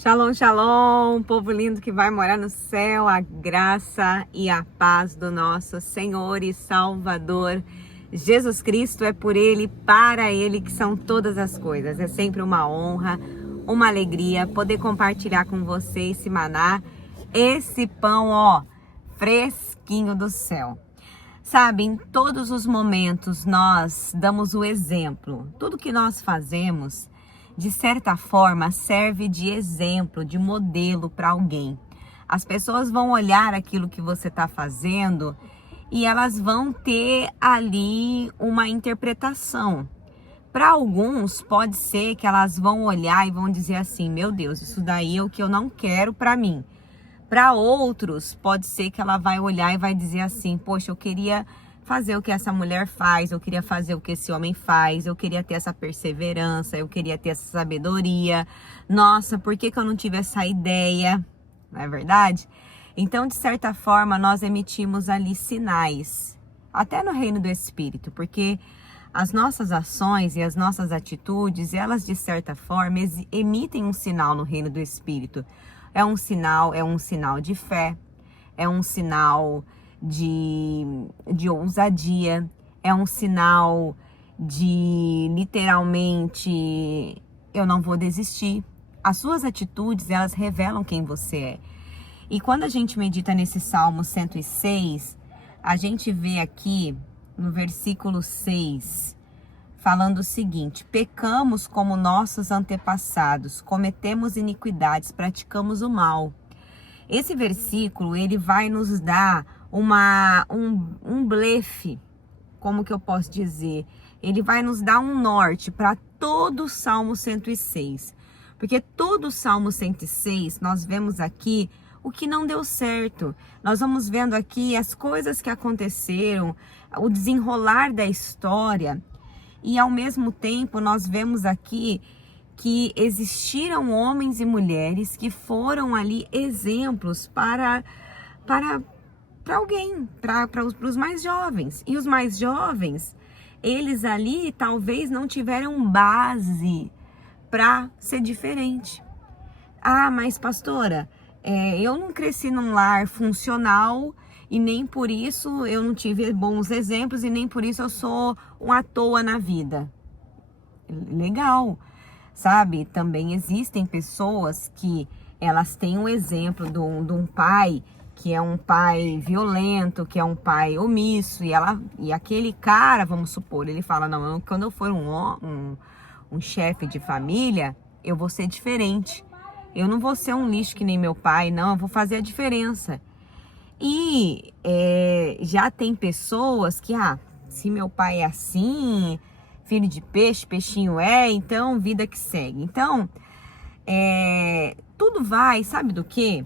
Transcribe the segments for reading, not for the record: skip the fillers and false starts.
Shalom, shalom, povo lindo que vai morar no céu, a graça e a paz do nosso Senhor e Salvador Jesus Cristo. É por Ele, para Ele que são todas as coisas. É sempre uma honra, uma alegria poder compartilhar com você esse maná, esse pão, fresquinho do céu. Sabe, em todos os momentos nós damos o exemplo. Tudo que nós fazemos, de certa forma, serve de exemplo, de modelo para alguém. As pessoas vão olhar aquilo que você está fazendo e elas vão ter ali uma interpretação. Para alguns, pode ser que elas vão olhar e vão dizer assim: meu Deus, isso daí é o que eu não quero para mim. Para outros, pode ser que ela vai olhar e vai dizer assim: poxa, eu queria fazer o que essa mulher faz, eu queria fazer o que esse homem faz, eu queria ter essa perseverança, eu queria ter essa sabedoria. Nossa, por que eu não tive essa ideia? Não é verdade? Então, de certa forma, nós emitimos ali sinais, até no reino do Espírito, porque as nossas ações e as nossas atitudes, elas de certa forma emitem um sinal no reino do Espírito. É um sinal de fé, é um sinal de ousadia, é um sinal de literalmente eu não vou desistir. As suas atitudes, elas revelam quem você é. E quando a gente medita nesse Salmo 106, a gente vê aqui no versículo 6, falando o seguinte: pecamos como nossos antepassados, cometemos iniquidades, praticamos o mal. Esse versículo, ele vai nos dar um blefe, como que eu posso dizer? Ele vai nos dar um norte para todo o Salmo 106. Porque todo o Salmo 106, nós vemos aqui o que não deu certo. Nós vamos vendo aqui as coisas que aconteceram, o desenrolar da história. E ao mesmo tempo nós vemos aqui que existiram homens e mulheres que foram ali exemplos para alguém, para os mais jovens. E os mais jovens, eles ali talvez não tiveram base para ser diferente. Ah, mas pastora, eu não cresci num lar funcional e nem por isso eu não tive bons exemplos e nem por isso eu sou um à toa na vida. Legal, sabe? Também existem pessoas que elas têm um exemplo de um pai que é um pai violento, que é um pai omisso, e aquele cara, vamos supor, ele fala: não, quando eu for um chefe de família, eu vou ser diferente. Eu não vou ser um lixo que nem meu pai, não, eu vou fazer a diferença. E já tem pessoas que, se meu pai é assim, filho de peixe, peixinho então vida que segue. Então, tudo vai, sabe do quê?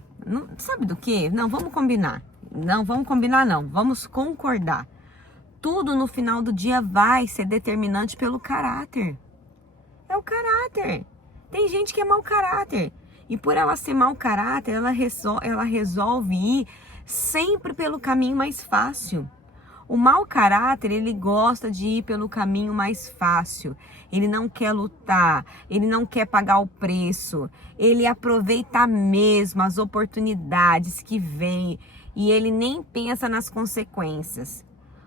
Sabe do quê? Não, vamos combinar. Não, vamos combinar não, vamos concordar. Tudo no final do dia vai ser determinante pelo caráter. É o caráter. Tem gente que é mau caráter. E por ela ser mau caráter, ela resolve ir sempre pelo caminho mais fácil. O mau caráter, ele gosta de ir pelo caminho mais fácil. Ele não quer lutar, ele não quer pagar o preço. Ele aproveita mesmo as oportunidades que vêm e ele nem pensa nas consequências.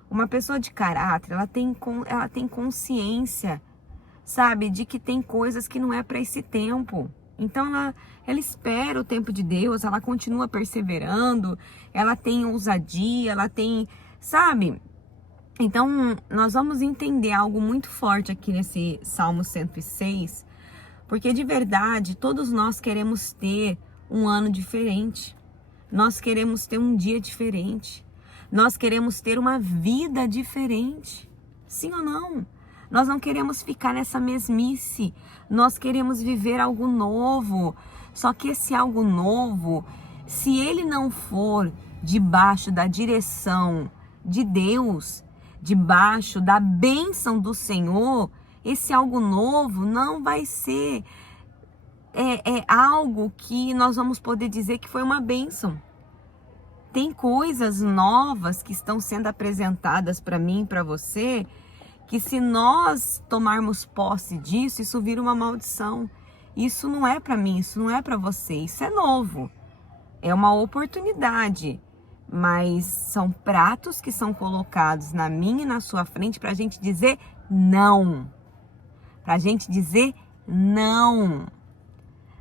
Uma pessoa de caráter, ela tem consciência, sabe, de que tem coisas que não é para esse tempo. Então ela espera o tempo de Deus, ela continua perseverando, ela tem ousadia, ela tem, sabe? Então nós vamos entender algo muito forte aqui nesse Salmo 106, porque de verdade todos nós queremos ter um ano diferente, nós queremos ter um dia diferente, nós queremos ter uma vida diferente, sim ou não? Nós não queremos ficar nessa mesmice, nós queremos viver algo novo. Só que esse algo novo, se ele não for debaixo da direção de Deus, debaixo da bênção do Senhor, esse algo novo não vai ser algo que nós vamos poder dizer que foi uma bênção. Tem coisas novas que estão sendo apresentadas para mim e para você, que se nós tomarmos posse disso, isso vira uma maldição. isso não é para mim, isso não é para você, isso é novo. É uma oportunidade, mas são pratos que são colocados na minha e na sua frente para a gente dizer não. Para a gente dizer não.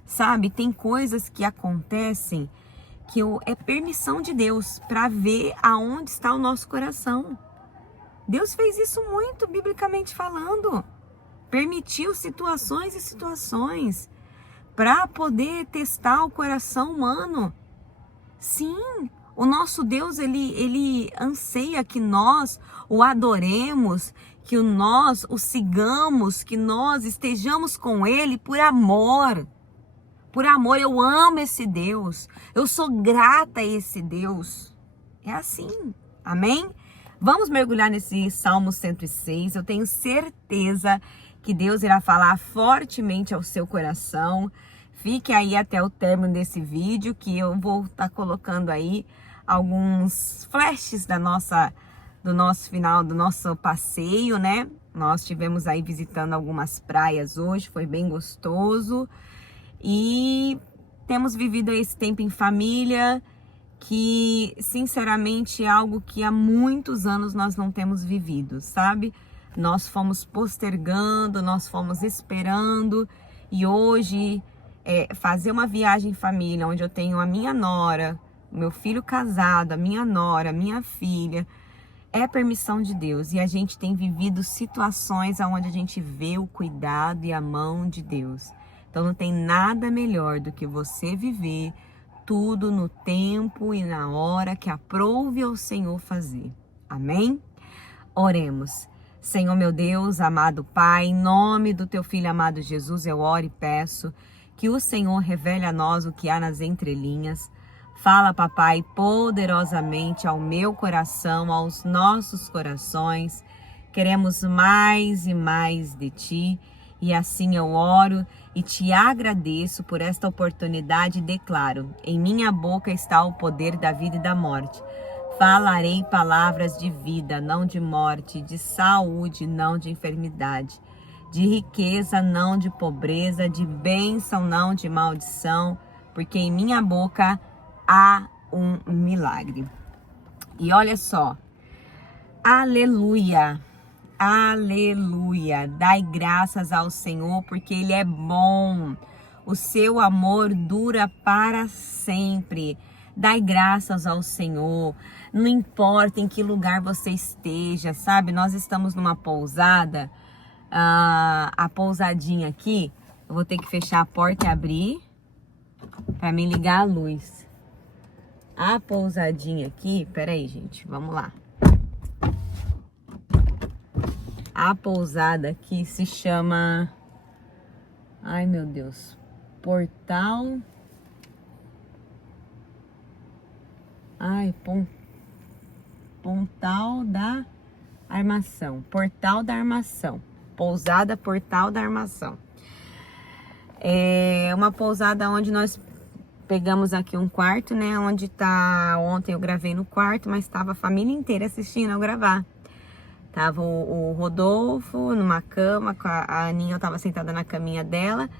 Sabe, tem coisas que acontecem que é permissão de Deus para ver aonde está o nosso coração. Deus fez isso muito, biblicamente falando. Permitiu situações e situações para poder testar o coração humano. Sim, o nosso Deus, ele anseia que nós o adoremos, que nós o sigamos, que nós estejamos com Ele por amor. Por amor, eu amo esse Deus. Eu sou grata a esse Deus. É assim, amém? Vamos mergulhar nesse Salmo 106. Eu tenho certeza que Deus irá falar fortemente ao seu coração. Fique aí até o término desse vídeo, que eu vou estar colocando aí alguns flashes do nosso final, do nosso passeio, né? Nós estivemos aí visitando algumas praias hoje, foi bem gostoso. E temos vivido esse tempo em família, que sinceramente é algo que há muitos anos nós não temos vivido, sabe? Nós fomos postergando, nós fomos esperando, e hoje fazer uma viagem em família, onde eu tenho a minha nora, o meu filho casado, a minha nora, a minha filha, é permissão de Deus. E a gente tem vivido situações onde a gente vê o cuidado e a mão de Deus. Então não tem nada melhor do que você viver tudo no tempo e na hora que aprouve ao Senhor fazer. Amém? Oremos. Senhor meu Deus, amado Pai, em nome do teu Filho amado Jesus, eu oro e peço que o Senhor revele a nós o que há nas entrelinhas. Fala, papai, poderosamente ao meu coração, aos nossos corações. Queremos mais e mais de ti. E assim eu oro e te agradeço por esta oportunidade e declaro: em minha boca está o poder da vida e da morte. Falarei palavras de vida, não de morte, de saúde, não de enfermidade, de riqueza, não de pobreza, de bênção, não de maldição, porque em minha boca há um milagre. E olha só, aleluia! Aleluia, dai graças ao Senhor, porque Ele é bom, o seu amor dura para sempre. Dai graças ao Senhor, não importa em que lugar você esteja, sabe? Nós estamos numa pousada, a pousadinha aqui, eu vou ter que fechar a porta e abrir para me ligar a luz. A pousadinha aqui, peraí gente, vamos lá. A pousada aqui se chama, ai meu Deus, Portal, Pontal da Armação, Portal da Armação, pousada Portal da Armação. É uma pousada onde nós pegamos aqui um quarto, né, onde tá, ontem eu gravei no quarto, mas estava a família inteira assistindo eu gravar. Tava o Rodolfo numa cama, a Aninha, eu tava sentada na caminha dela,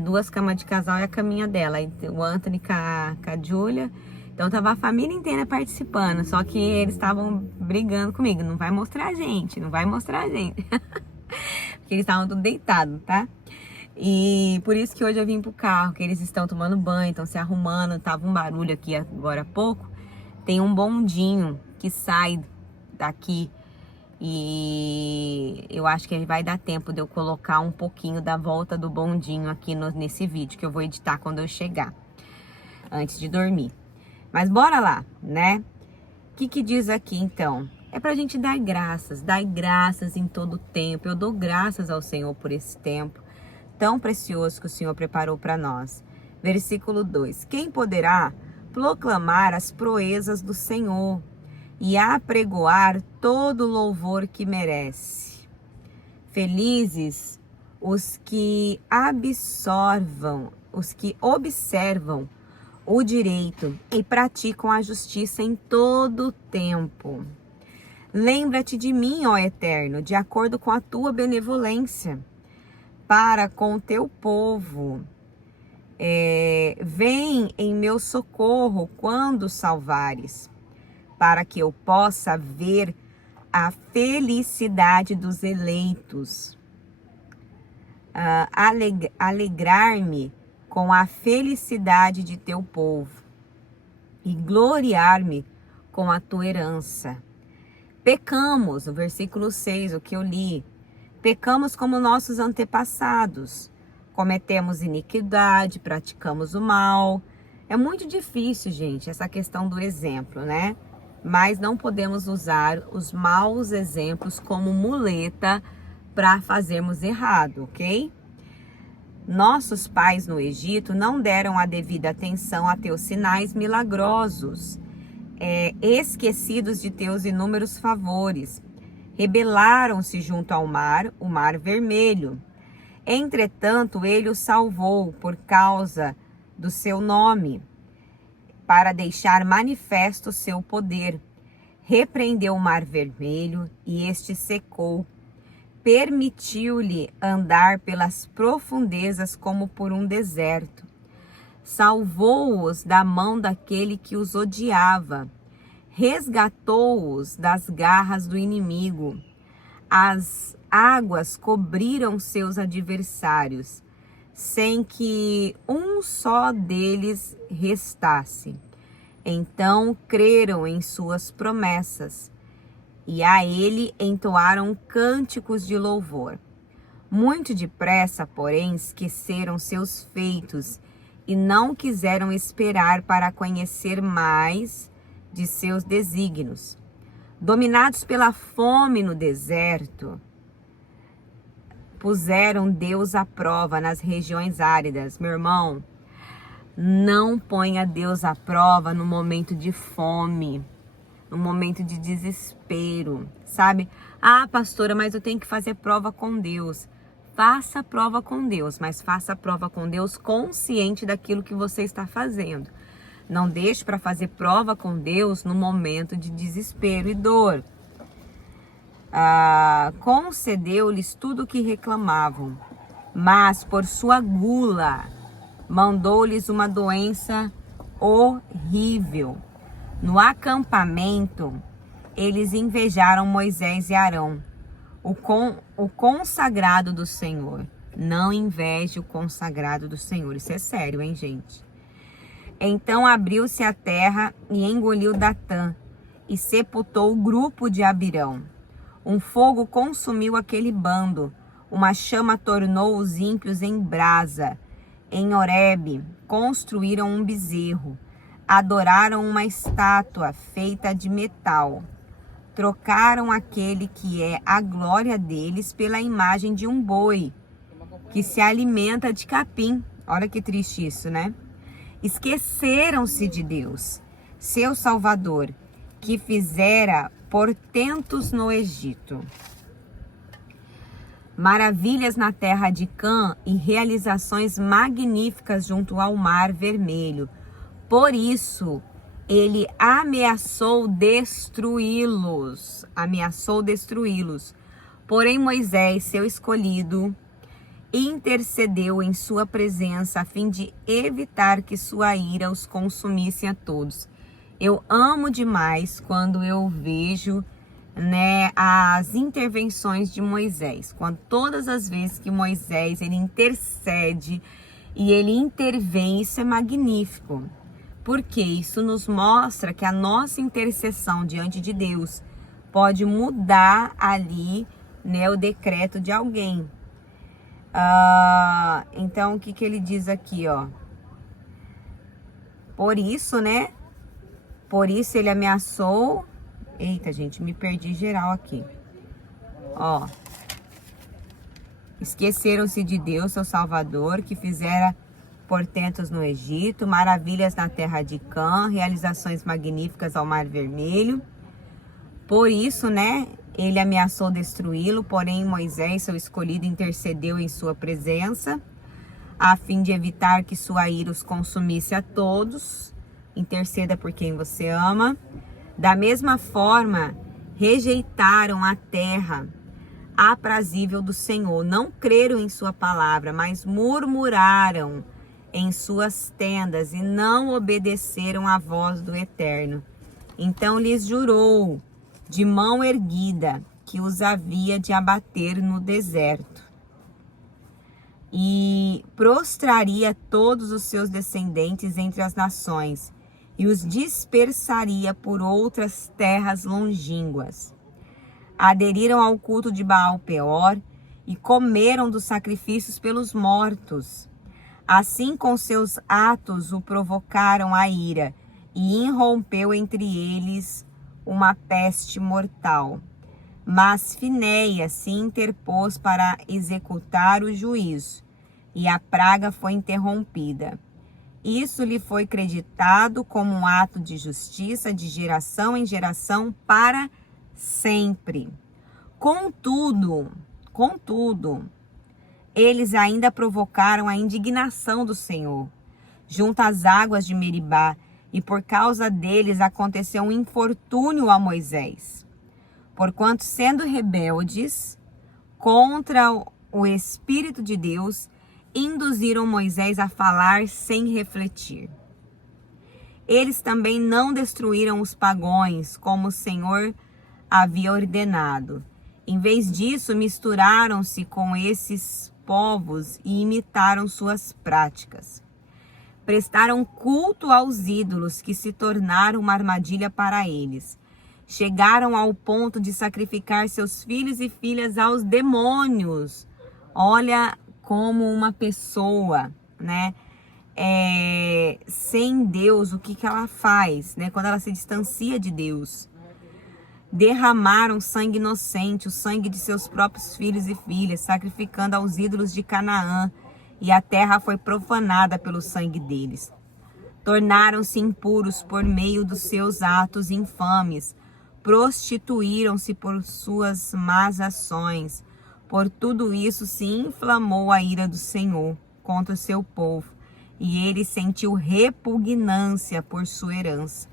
duas camas de casal e a caminha dela, e o Anthony com a Júlia, então tava a família inteira participando, só que eles estavam brigando comigo, não vai mostrar a gente, não vai mostrar a gente, porque eles estavam tudo deitados, tá? E por isso que hoje eu vim pro carro, que eles estão tomando banho, estão se arrumando, tava um barulho aqui agora há pouco, tem um bondinho que sai daqui, e eu acho que vai dar tempo de eu colocar um pouquinho da volta do bondinho aqui nesse vídeo, que eu vou editar quando eu chegar, antes de dormir. Mas bora lá, né? O que diz aqui então? É pra gente dar graças em todo tempo. Eu dou graças ao Senhor por esse tempo tão precioso que o Senhor preparou para nós. Versículo 2. Quem poderá proclamar as proezas do Senhor e apregoar todo o louvor que merece? Felizes os que observam o direito e praticam a justiça em todo o tempo. Lembra-te de mim, ó Eterno, de acordo com a tua benevolência, para com o teu povo, Vem em meu socorro quando salvares, para que eu possa ver a felicidade dos eleitos, alegrar-me com a felicidade de teu povo e gloriar-me com a tua herança. Pecamos, no versículo 6, o que eu li, pecamos como nossos antepassados, cometemos iniquidade, praticamos o mal. É muito difícil, gente, essa questão do exemplo, né? Mas não podemos usar os maus exemplos como muleta para fazermos errado, ok? Nossos pais no Egito não deram a devida atenção a teus sinais milagrosos, esquecidos de teus inúmeros favores. Rebelaram-se junto ao mar, o mar vermelho. Entretanto, ele os salvou por causa do seu nome, para deixar manifesto o seu poder. Repreendeu o mar vermelho e este secou. Permitiu-lhe andar pelas profundezas como por um deserto. Salvou-os da mão daquele que os odiava. Resgatou-os das garras do inimigo. As águas cobriram seus adversários, sem que um só deles restasse. Então creram em suas promessas, e a ele entoaram cânticos de louvor. Muito depressa, porém, esqueceram seus feitos e não quiseram esperar para conhecer mais de seus desígnios. Dominados pela fome no deserto, puseram Deus à prova nas regiões áridas. Meu irmão, não ponha Deus à prova no momento de fome, no momento de desespero, sabe? Ah, pastora, mas eu tenho que fazer prova com Deus. Faça prova com Deus, mas faça prova com Deus consciente daquilo que você está fazendo. Não deixe para fazer prova com Deus no momento de desespero e dor. Concedeu-lhes tudo o que reclamavam, mas por sua gula mandou-lhes uma doença horrível. No acampamento, eles invejaram Moisés e Arão, o consagrado do Senhor. Não inveje o consagrado do Senhor. Isso é sério, hein, gente? Então abriu-se a terra e engoliu Datã, e sepultou o grupo de Abirão. Um fogo consumiu aquele bando, uma chama tornou os ímpios em brasa. Em Horebe construíram um bezerro, adoraram uma estátua feita de metal. Trocaram aquele que é a glória deles pela imagem de um boi, que se alimenta de capim. Olha que triste isso, né? Esqueceram-se de Deus, seu Salvador, que fizera portentos no Egito, maravilhas na terra de Cã e realizações magníficas junto ao mar vermelho. Por isso, ele ameaçou destruí-los. Porém, Moisés, seu escolhido, intercedeu em sua presença a fim de evitar que sua ira os consumisse a todos. Eu amo demais quando eu vejo, né, as intervenções de Moisés. Quando todas as vezes que Moisés ele intercede e ele intervém, isso é magnífico. Porque isso nos mostra que a nossa intercessão diante de Deus pode mudar ali, né, o decreto de alguém. Então, o que ele diz aqui, ó? Por isso, né? Por isso ele ameaçou. Eita, gente, me perdi geral aqui. Ó. Esqueceram-se de Deus, seu Salvador, que fizera portentos no Egito, maravilhas na terra de Cã, realizações magníficas ao Mar Vermelho. Por isso, né? Ele ameaçou destruí-lo, porém Moisés, seu escolhido, intercedeu em sua presença, a fim de evitar que sua ira os consumisse a todos. Interceda por quem você ama. Da mesma forma, rejeitaram a terra aprazível do Senhor. Não creram em sua palavra, mas murmuraram em suas tendas e não obedeceram à voz do Eterno. Então lhes jurou de mão erguida que os havia de abater no deserto e prostraria todos os seus descendentes entre as nações e os dispersaria por outras terras longínquas. Aderiram ao culto de Baal-Peor e comeram dos sacrifícios pelos mortos. Assim, com seus atos, o provocaram a ira, e irrompeu entre eles uma peste mortal. Mas Finéias se interpôs para executar o juízo, e a praga foi interrompida. Isso lhe foi creditado como um ato de justiça de geração em geração para sempre. Contudo, eles ainda provocaram a indignação do Senhor junto às águas de Meribá, e por causa deles aconteceu um infortúnio a Moisés. Porquanto, sendo rebeldes contra o Espírito de Deus, induziram Moisés a falar sem refletir. Eles também não destruíram os pagões, como o Senhor havia ordenado. Em vez disso, misturaram-se com esses povos e imitaram suas práticas. Prestaram culto aos ídolos, que se tornaram uma armadilha para eles. Chegaram ao ponto de sacrificar seus filhos e filhas aos demônios. Olha como uma pessoa, né, sem Deus, o que ela faz, né, quando ela se distancia de Deus. Derramaram sangue inocente, o sangue de seus próprios filhos e filhas, sacrificando aos ídolos de Canaã, e a terra foi profanada pelo sangue deles. Tornaram-se impuros por meio dos seus atos infames, prostituíram-se por suas más ações. Por tudo isso se inflamou a ira do Senhor contra o seu povo, e ele sentiu repugnância por sua herança.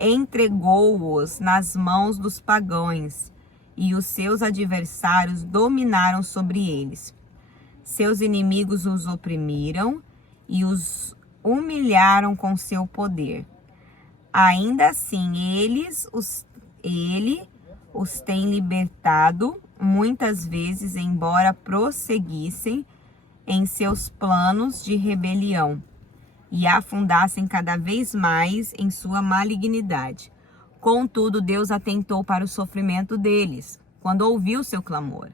Entregou-os nas mãos dos pagãos, e os seus adversários dominaram sobre eles. Seus inimigos os oprimiram e os humilharam com seu poder. Ainda assim, ele os tem libertado muitas vezes, embora prosseguissem em seus planos de rebelião e afundassem cada vez mais em sua malignidade. Contudo, Deus atentou para o sofrimento deles, quando ouviu seu clamor.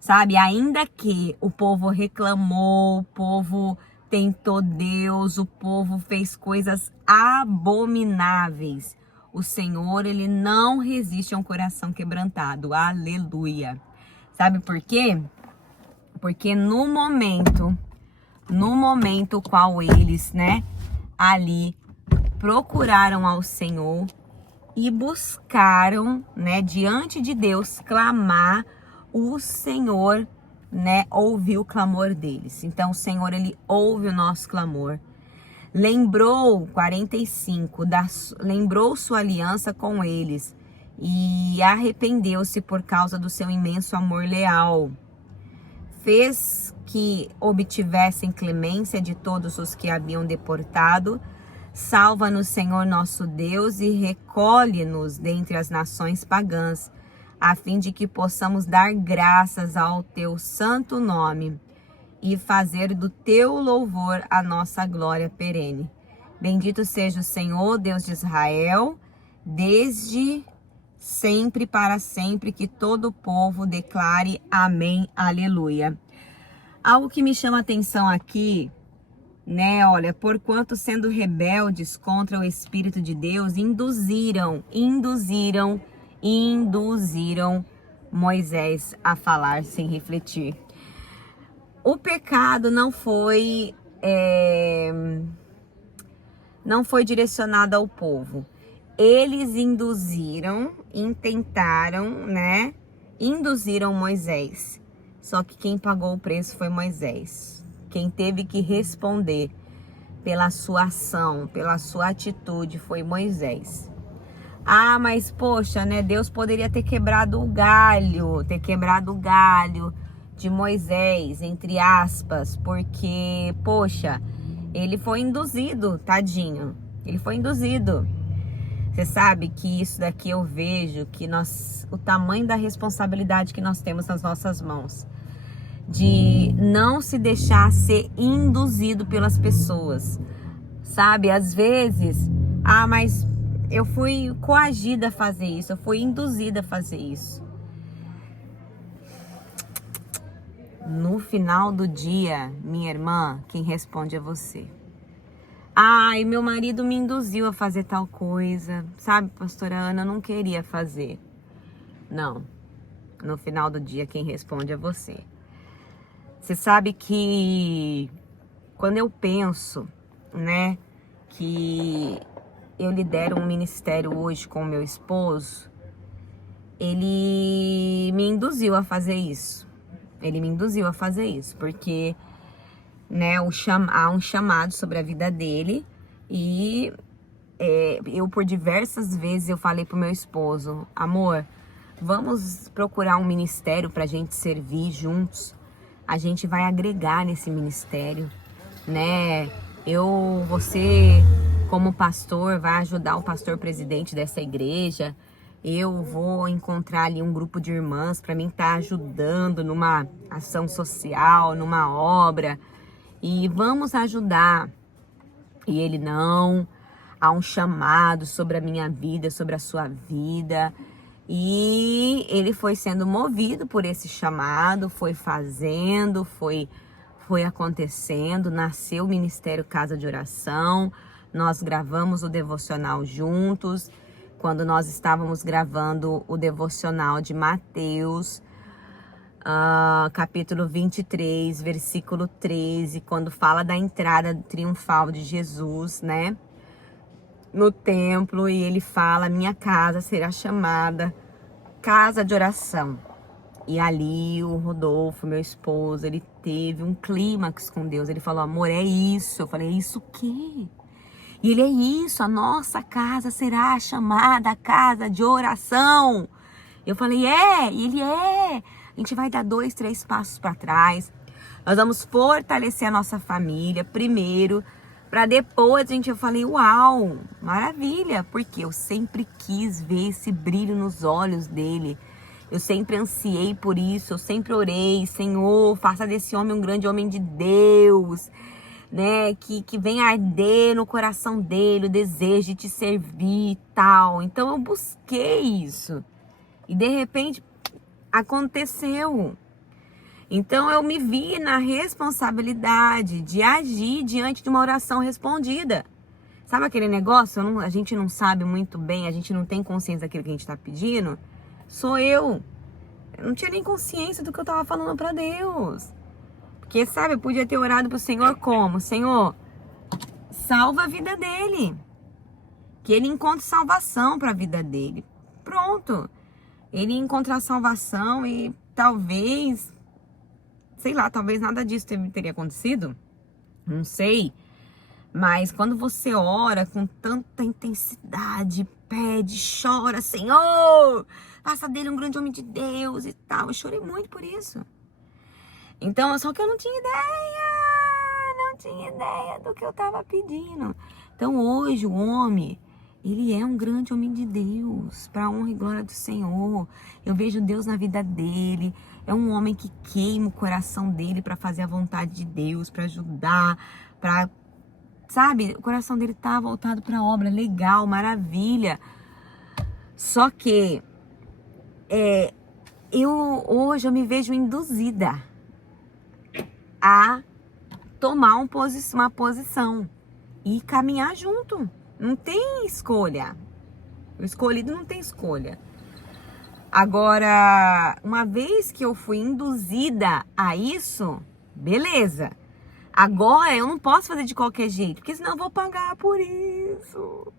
Sabe, ainda que o povo reclamou, o povo tentou Deus, o povo fez coisas abomináveis, o Senhor, ele não resiste a um coração quebrantado. Aleluia. Sabe por quê? Porque no momento qual eles, né, ali procuraram ao Senhor e buscaram, né, diante de Deus clamar, o Senhor, né, ouviu o clamor deles. Então o Senhor, ele ouve o nosso clamor. Lembrou, 45, lembrou sua aliança com eles e arrependeu-se por causa do seu imenso amor leal. Fez que obtivessem clemência de todos os que haviam deportado. Salva-nos, Senhor nosso Deus, e recolhe-nos dentre as nações pagãs, a fim de que possamos dar graças ao teu santo nome e fazer do teu louvor a nossa glória perene. Bendito seja o Senhor, Deus de Israel, desde sempre para sempre, que todo o povo declare amém, aleluia. Algo que me chama a atenção aqui, né, olha, porquanto sendo rebeldes contra o Espírito de Deus, induziram Moisés a falar sem refletir. O pecado não foi direcionado ao povo. Eles induziram Moisés. Só que quem pagou o preço foi Moisés. Quem teve que responder pela sua ação, pela sua atitude, foi Moisés. Ah, mas poxa, né? Deus poderia ter quebrado o galho, de Moisés, entre aspas, porque, poxa, ele foi induzido, tadinho. Ele foi induzido. Você sabe que isso daqui eu vejo que o tamanho da responsabilidade que nós temos nas nossas mãos, de não se deixar ser induzido pelas pessoas, sabe? Às vezes, mas eu fui coagida a fazer isso, eu fui induzida a fazer isso. No final do dia, minha irmã, quem responde é você. Ai, meu marido me induziu a fazer tal coisa. Sabe, pastora Ana, eu não queria fazer. Não. No final do dia, quem responde é você. Você sabe que quando eu penso, né, que eu lidero um ministério hoje com o meu esposo, ele me induziu a fazer isso. Ele me induziu a fazer isso, porque, né, há um chamado sobre a vida dele e eu por diversas vezes eu falei pro meu esposo, amor, vamos procurar um ministério pra gente servir juntos, a gente vai agregar nesse ministério, né, você como pastor vai ajudar o pastor presidente dessa igreja, eu vou encontrar ali um grupo de irmãs para mim estar ajudando numa ação social, numa obra, e vamos ajudar. E ele não, há um chamado sobre a minha vida, sobre a sua vida. E ele foi sendo movido por esse chamado, foi fazendo, foi acontecendo, nasceu o Ministério Casa de Oração, nós gravamos o devocional juntos. Quando nós estávamos gravando o devocional de Mateus, capítulo 23, versículo 13, quando fala da entrada triunfal de Jesus, né, no templo, e ele fala, minha casa será chamada casa de oração. E ali o Rodolfo, meu esposo, ele teve um clímax com Deus, ele falou, amor, é isso. Eu falei, isso o quê? E ele, é isso, a nossa casa será chamada casa de oração. Eu falei, e ele a gente vai dar 2, 3 passos para trás. Nós vamos fortalecer a nossa família primeiro, para depois eu falei, uau, maravilha, porque eu sempre quis ver esse brilho nos olhos dele. Eu sempre ansiei por isso, eu sempre orei, Senhor, faça desse homem um grande homem de Deus, né, que venha arder no coração dele o desejo de te servir e tal. Então eu busquei isso e de repente aconteceu. Então eu me vi na responsabilidade de agir diante de uma oração respondida. Sabe aquele negócio? A gente não sabe muito bem, a gente não tem consciência daquilo que a gente está pedindo. Sou eu não tinha nem consciência do que eu estava falando para Deus. Porque, sabe, eu podia ter orado pro Senhor como? Senhor, salva a vida dele. Que ele encontre salvação para a vida dele. Pronto. Ele ia encontrar salvação e talvez, sei lá, talvez nada disso teria acontecido. Não sei. Mas quando você ora com tanta intensidade, pede, chora, Senhor, faça dele um grande homem de Deus e tal. Eu chorei muito por isso. Então, só que eu não tinha ideia do que eu estava pedindo. Então, hoje, o homem, ele é um grande homem de Deus, para a honra e glória do Senhor. Eu vejo Deus na vida dele. É um homem que queima o coração dele para fazer a vontade de Deus, para ajudar, para, sabe, o coração dele tá voltado para a obra. Legal, maravilha. Só que, hoje eu me vejo induzida a tomar uma posição e caminhar junto. Não tem escolha. O escolhido não tem escolha. Agora, uma vez que eu fui induzida a isso, beleza. Agora eu não posso fazer de qualquer jeito, porque senão eu vou pagar por isso.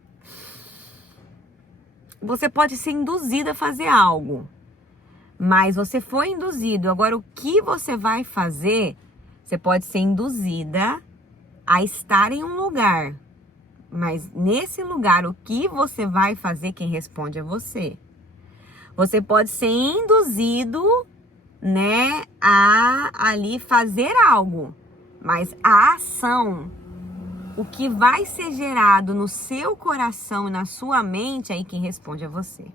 Você pode ser induzido a fazer algo, mas você foi induzido. Agora, o que você vai fazer? Você pode ser induzida a estar em um lugar, mas nesse lugar, o que você vai fazer, quem responde é você. Você pode ser induzido né, a ali fazer algo, mas a ação, o que vai ser gerado no seu coração e na sua mente, aí quem responde é você.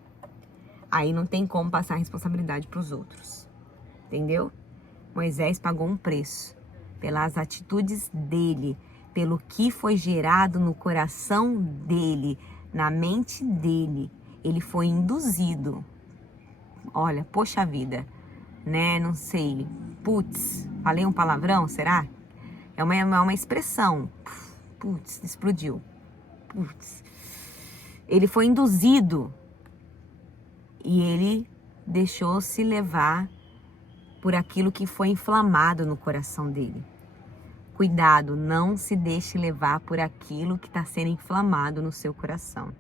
Aí não tem como passar a responsabilidade para os outros, entendeu? Moisés pagou um preço pelas atitudes dele, pelo que foi gerado no coração dele, na mente dele. Ele foi induzido. Olha, poxa vida, né? Não sei. Putz, falei um palavrão, será? É uma expressão. Putz, explodiu. Putz. Ele foi induzido e ele deixou-se levar por aquilo que foi inflamado no coração dele. Cuidado, não se deixe levar por aquilo que está sendo inflamado no seu coração.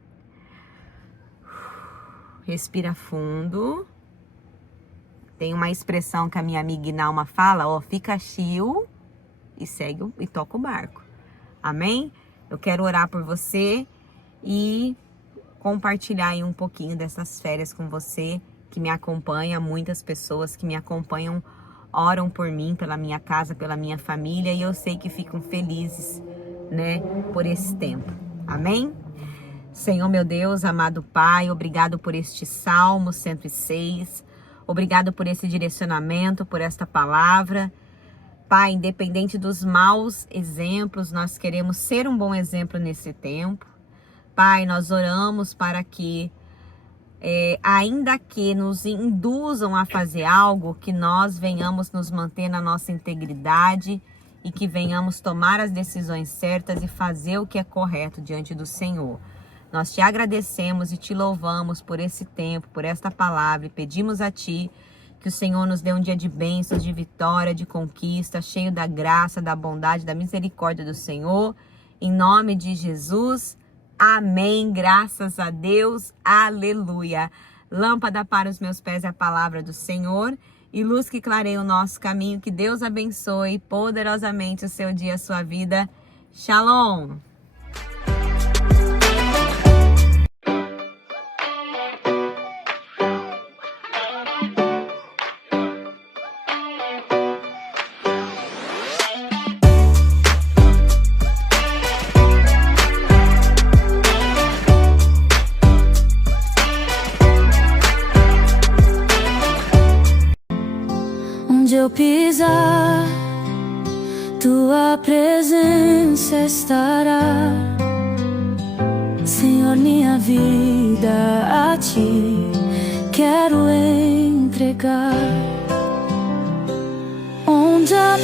Respira fundo. Tem uma expressão que a minha amiga Inalma fala, ó, fica chill e segue e toca o barco. Amém? Eu quero orar por você e compartilhar aí um pouquinho dessas férias com você que me acompanha. Muitas pessoas que me acompanham oram por mim, pela minha casa, pela minha família, e eu sei que ficam felizes, né, por esse tempo. Amém? Senhor meu Deus, amado Pai, obrigado por este Salmo 106, obrigado por esse direcionamento, por esta palavra. Pai, independente dos maus exemplos, nós queremos ser um bom exemplo nesse tempo. Pai, nós oramos para que, ainda que nos induzam a fazer algo, que nós venhamos nos manter na nossa integridade e que venhamos tomar as decisões certas e fazer o que é correto diante do Senhor. Nós te agradecemos e te louvamos por esse tempo, por esta palavra, e pedimos a Ti que o Senhor nos dê um dia de bênçãos, de vitória, de conquista, cheio da graça, da bondade, da misericórdia do Senhor. Em nome de Jesus, amém. Graças a Deus, aleluia. Lâmpada para os meus pés é a palavra do Senhor e luz que clareia o nosso caminho. Que Deus abençoe poderosamente o seu dia, a sua vida. Shalom. Onde eu pisar, Tua presença estará. Senhor, minha vida a Ti quero entregar. Onde a